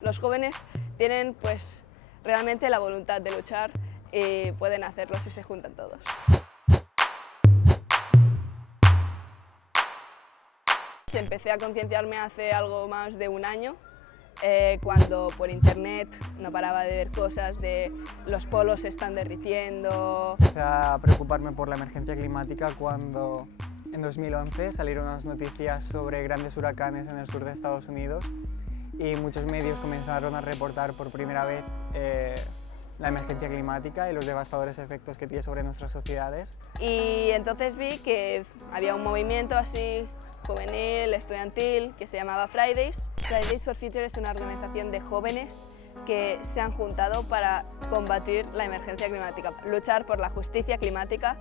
Los jóvenes tienen pues realmente la voluntad de luchar y pueden hacerlo si se juntan todos. Empecé a concienciarme hace algo más de un año, cuando por internet no paraba de ver cosas de los polos se están derritiendo. Empecé a preocuparme por la emergencia climática cuando en 2011 salieron unas noticias sobre grandes huracanes en el sur de Estados Unidos y muchos medios comenzaron a reportar por primera vez la emergencia climática y los devastadores efectos que tiene sobre nuestras sociedades. Y entonces vi que había un movimiento así juvenil, estudiantil, que se llamaba Fridays. Fridays for Future es una organización de jóvenes que se han juntado para combatir la emergencia climática, luchar por la justicia climática.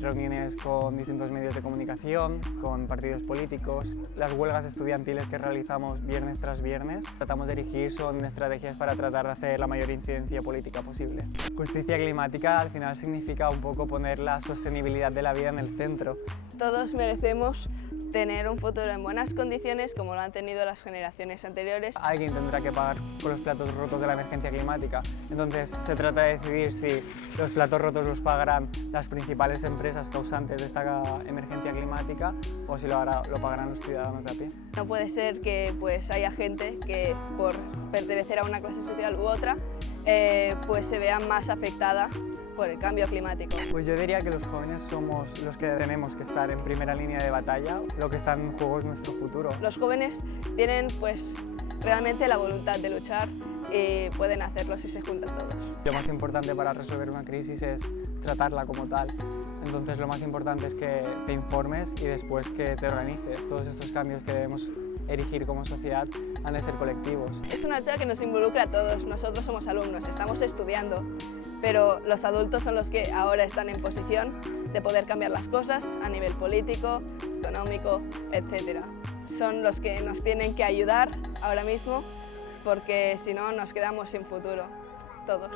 Reuniones con distintos medios de comunicación, con partidos políticos. Las huelgas estudiantiles que realizamos viernes tras viernes, tratamos de erigir son estrategias para tratar de hacer la mayor incidencia política posible. Justicia climática al final significa un poco poner la sostenibilidad de la vida en el centro. Todos merecemos tener un futuro en buenas condiciones como lo han tenido las generaciones anteriores. Alguien tendrá que pagar por los platos rotos de la emergencia climática, entonces se trata de decidir si los platos rotos los pagarán las principales empresas causantes de esta emergencia climática o si lo pagarán los ciudadanos de a pie. No puede ser que pues, haya gente que por pertenecer a una clase social u otra pues se vea más afectada por el cambio climático. Pues yo diría que los jóvenes somos los que tenemos que estar en primera línea de batalla, lo que está en juego es nuestro futuro. Los jóvenes tienen pues realmente la voluntad de luchar y pueden hacerlo si se juntan todos. Lo más importante para resolver una crisis es tratarla como tal, entonces lo más importante es que te informes y después que te organices. Todos estos cambios que debemos erigir como sociedad han de ser colectivos. Es una lucha que nos involucra a todos, nosotros somos alumnos, estamos estudiando, pero los adultos son los que ahora están en posición de poder cambiar las cosas a nivel político, económico, etc. Son los que nos tienen que ayudar ahora mismo, porque si no nos quedamos sin futuro, todos.